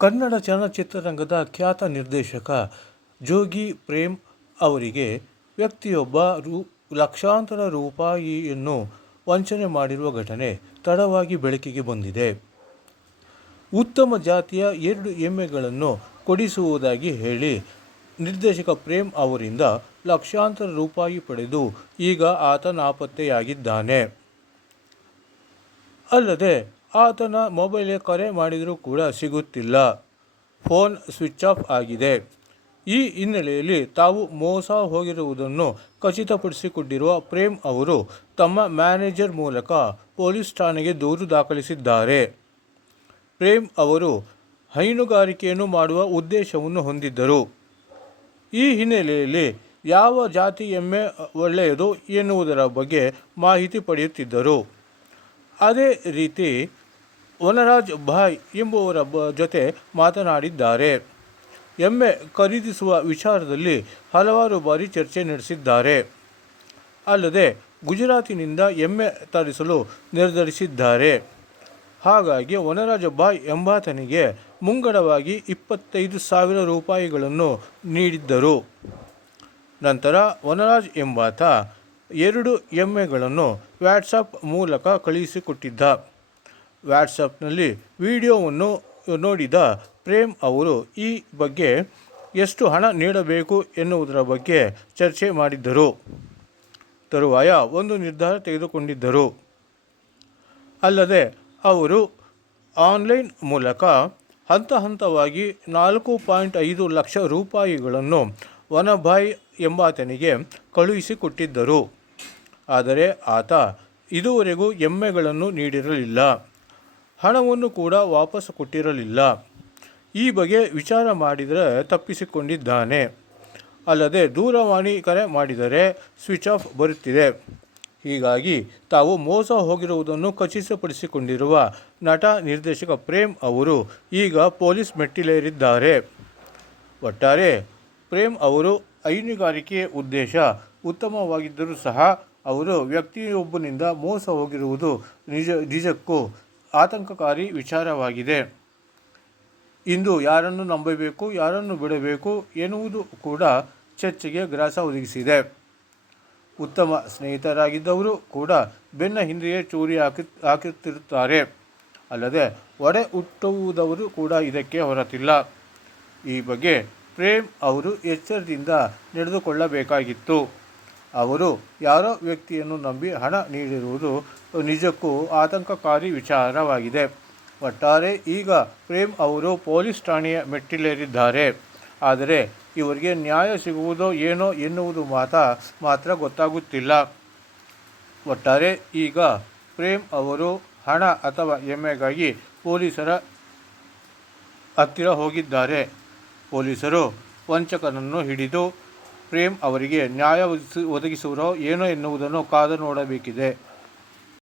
ಕನ್ನಡ ಚಲನಚಿತ್ರರಂಗದ ಖ್ಯಾತ ನಿರ್ದೇಶಕ ಜೋಗಿ ಪ್ರೇಮ್ ಅವರಿಗೆ ವ್ಯಕ್ತಿಯೊಬ್ಬ ರೂ, ಲಕ್ಷಾಂತರ ರೂಪಾಯಿಯನ್ನು ವಂಚನೆ ಮಾಡಿರುವ ಘಟನೆ ತಡವಾಗಿ ಬೆಳಕಿಗೆ ಬಂದಿದೆ. ಉತ್ತಮ ಜಾತಿಯ ಎರಡು ಎಮ್ಮೆಗಳನ್ನು ಕೊಡಿಸುವುದಾಗಿ ಹೇಳಿ ನಿರ್ದೇಶಕ ಪ್ರೇಮ್ ಅವರಿಂದ ಲಕ್ಷಾಂತರ ರೂಪಾಯಿ ಪಡೆದು ಈಗ ಆತ ನಾಪತ್ತೆಯಾಗಿದ್ದಾನೆ ಅಲ್ಲದೆ ಆತನ ಮೊಬೈಲ್ಗೆ ಕರೆ ಮಾಡಿದರೂ ಕೂಡ ಸಿಗುತ್ತಿಲ್ಲ. ಫೋನ್ ಸ್ವಿಚ್ ಆಫ್ ಆಗಿದೆ. ಈ ಹಿನ್ನೆಲೆಯಲ್ಲಿ ತಾವು ಮೋಸ ಹೋಗಿರುವುದನ್ನು ಖಚಿತಪಡಿಸಿಕೊಂಡಿರುವ ಪ್ರೇಮ್ ಅವರು ತಮ್ಮ ಮ್ಯಾನೇಜರ್ ಮೂಲಕ ಪೊಲೀಸ್ ಠಾಣೆಗೆ ದೂರು ದಾಖಲಿಸಿದ್ದಾರೆ. ಪ್ರೇಮ್ ಅವರು ಹೈನುಗಾರಿಕೆಯನ್ನು ಮಾಡುವ ಉದ್ದೇಶವನ್ನು ಹೊಂದಿದ್ದರು. ಈ ಹಿನ್ನೆಲೆಯಲ್ಲಿ ಯಾವ ಜಾತಿ ಎಮ್ಮೆ ಒಳ್ಳೆಯದು ಎನ್ನುವುದರ ಬಗ್ಗೆ ಮಾಹಿತಿ ಪಡೆಯುತ್ತಿದ್ದರು. ಅದೇ ರೀತಿ ವನರಾಜ್ ಭಾಯ್ ಎಂಬುವರ ಜೊತೆ ಮಾತನಾಡಿದ್ದಾರೆ. ಎಮ್ಮೆ ಖರೀದಿಸುವ ವಿಚಾರದಲ್ಲಿ ಹಲವಾರು ಬಾರಿ ಚರ್ಚೆ ನಡೆಸಿದ್ದಾರೆ. ಅಲ್ಲದೆ ಗುಜರಾತಿನಿಂದ ಎಮ್ಮೆ ತರಿಸಲು ನಿರ್ಧರಿಸಿದ್ದಾರೆ. ಹಾಗಾಗಿ ವನರಾಜ ಬಾಯ್ ಎಂಬಾತನಿಗೆ ಮುಂಗಡವಾಗಿ ಇಪ್ಪತ್ತೈದು ಸಾವಿರ ರೂಪಾಯಿಗಳನ್ನು ನೀಡಿದ್ದರು. ನಂತರ ವನರಾಜ್ ಎಂಬಾತ ಎರಡು ಎಮ್ಮೆಗಳನ್ನು ವ್ಯಾಟ್ಸಪ್ ಮೂಲಕ ಕಳುಹಿಸಿಕೊಟ್ಟಿದ್ದ. ವ್ಯಾಟ್ಸಪ್ನಲ್ಲಿ ವಿಡಿಯೋವನ್ನು ನೋಡಿದ ಪ್ರೇಮ್ ಅವರು, ಈ ಬಗ್ಗೆ ಎಷ್ಟು ಹಣ ನೀಡಬೇಕು ಎನ್ನುವುದರ ಬಗ್ಗೆ ಚರ್ಚೆ ಮಾಡಿದ್ದರು. ತರುವಾಯ ಒಂದು ನಿರ್ಧಾರ ತೆಗೆದುಕೊಂಡಿದ್ದರು. ಅಲ್ಲದೆ, ಅವರು ಆನ್ಲೈನ್ ಮೂಲಕ ಹಂತ ಹಂತವಾಗಿ ನಾಲ್ಕು ಪಾಯಿಂಟ್ ಐದು ಲಕ್ಷ ರೂಪಾಯಿಗಳನ್ನು ವನಭಾಯ್ ಎಂಬಾತನಿಗೆ ಕಳುಹಿಸಿಕೊಟ್ಟಿದ್ದರು. ಆದರೆ ಆತ ಇದುವರೆಗೂ ಎಮ್ಮೆಗಳನ್ನು ನೀಡಿರಲಿಲ್ಲ. ಹಣವನ್ನು ಕೂಡ ವಾಪಸ್ ಕೊಟ್ಟಿರಲಿಲ್ಲ. ಈ ಬಗ್ಗೆ ವಿಚಾರ ಮಾಡಿದರೆ ತಪ್ಪಿಸಿಕೊಂಡಿದ್ದಾನೆ. ಅಲ್ಲದೆ ದೂರವಾಣಿ ಕರೆ ಮಾಡಿದರೆ ಸ್ವಿಚ್ ಆಫ್ ಬರುತ್ತಿದೆ. ಹೀಗಾಗಿ ತಾವು ಮೋಸ ಹೋಗಿರುವುದನ್ನು ಖಚಿತಪಡಿಸಿಕೊಂಡಿರುವ ನಟ ನಿರ್ದೇಶಕ ಪ್ರೇಮ್ ಅವರು ಈಗ ಪೊಲೀಸ್ ಮೆಟ್ಟಿಲೇರಿದ್ದಾರೆ. ಒಟ್ಟಾರೆ ಪ್ರೇಮ್ ಅವರು ಹೈನುಗಾರಿಕೆ ಉದ್ದೇಶ ಉತ್ತಮವಾಗಿದ್ದರೂ ಸಹ ಅವರು ವ್ಯಕ್ತಿಯೊಬ್ಬನಿಂದ ಮೋಸ ಹೋಗಿರುವುದು ನಿಜ, ನಿಜಕ್ಕೂ ಆತಂಕಕಾರಿ ವಿಚಾರವಾಗಿದೆ. ಇಂದು ಯಾರನ್ನು ನಂಬಬೇಕು, ಯಾರನ್ನು ಬಿಡಬೇಕು ಎನ್ನುವುದು ಕೂಡ ಚರ್ಚೆಗೆ ಗ್ರಾಸ ಒದಗಿಸಿದೆ. ಉತ್ತಮ ಸ್ನೇಹಿತರಾಗಿದ್ದವರು ಕೂಡ ಬೆನ್ನ ಹಿಂದೆಯೇ ಚೂರಿ ಹಾಕಿ, ಹಾಕುತ್ತಿರುತ್ತಾರೆ. ಅಲ್ಲದೆ ಒಡೆ ಹುಟ್ಟುವುದವರು ಕೂಡ ಇದಕ್ಕೆ ಹೊರತಿಲ್ಲ. ಈ ಬಗ್ಗೆ ಪ್ರೇಮ್ ಅವರು ಎಚ್ಚರದಿಂದ ನಡೆದುಕೊಳ್ಳಬೇಕಾಗಿತ್ತು. ಅವರು ಯಾರೋ ವ್ಯಕ್ತಿಯನ್ನು ನಂಬಿ ಹಣ ನೀಡಿರುವುದು ನಿಜಕ್ಕೂ ಆತಂಕಕಾರಿ ವಿಚಾರವಾಗಿದೆ. ಒಟ್ಟಾರೆ ಈಗ ಪ್ರೇಮ್ ಅವರು ಪೊಲೀಸ್ ಠಾಣೆಯ ಮೆಟ್ಟಿಲೇರಿದ್ದಾರೆ. ಆದರೆ ಇವರಿಗೆ ನ್ಯಾಯ ಸಿಗುವುದೋ ಏನೋ ಎನ್ನುವುದು ಮಾತ, ಮಾತ್ರ ಗೊತ್ತಾಗುತ್ತಿಲ್ಲ. ಒಟ್ಟಾರೆ ಈಗ ಪ್ರೇಮ್ ಅವರು ಹಣ ಅಥವಾ ಎಮ್ಮೆಗಾಗಿ ಪೊಲೀಸರ ಹತ್ತಿರ ಹೋಗಿದ್ದಾರೆ. ಪೊಲೀಸರು ವಂಚಕನನ್ನು ಹಿಡಿದು ಪ್ರೇಮ್ ಅವರಿಗೆ ನ್ಯಾಯ ಒದಗಿಸಿ ಒದಗಿಸುವರೋ ಏನೋ ಎನ್ನುವುದನ್ನು ಕಾದು ನೋಡಬೇಕಿದೆ.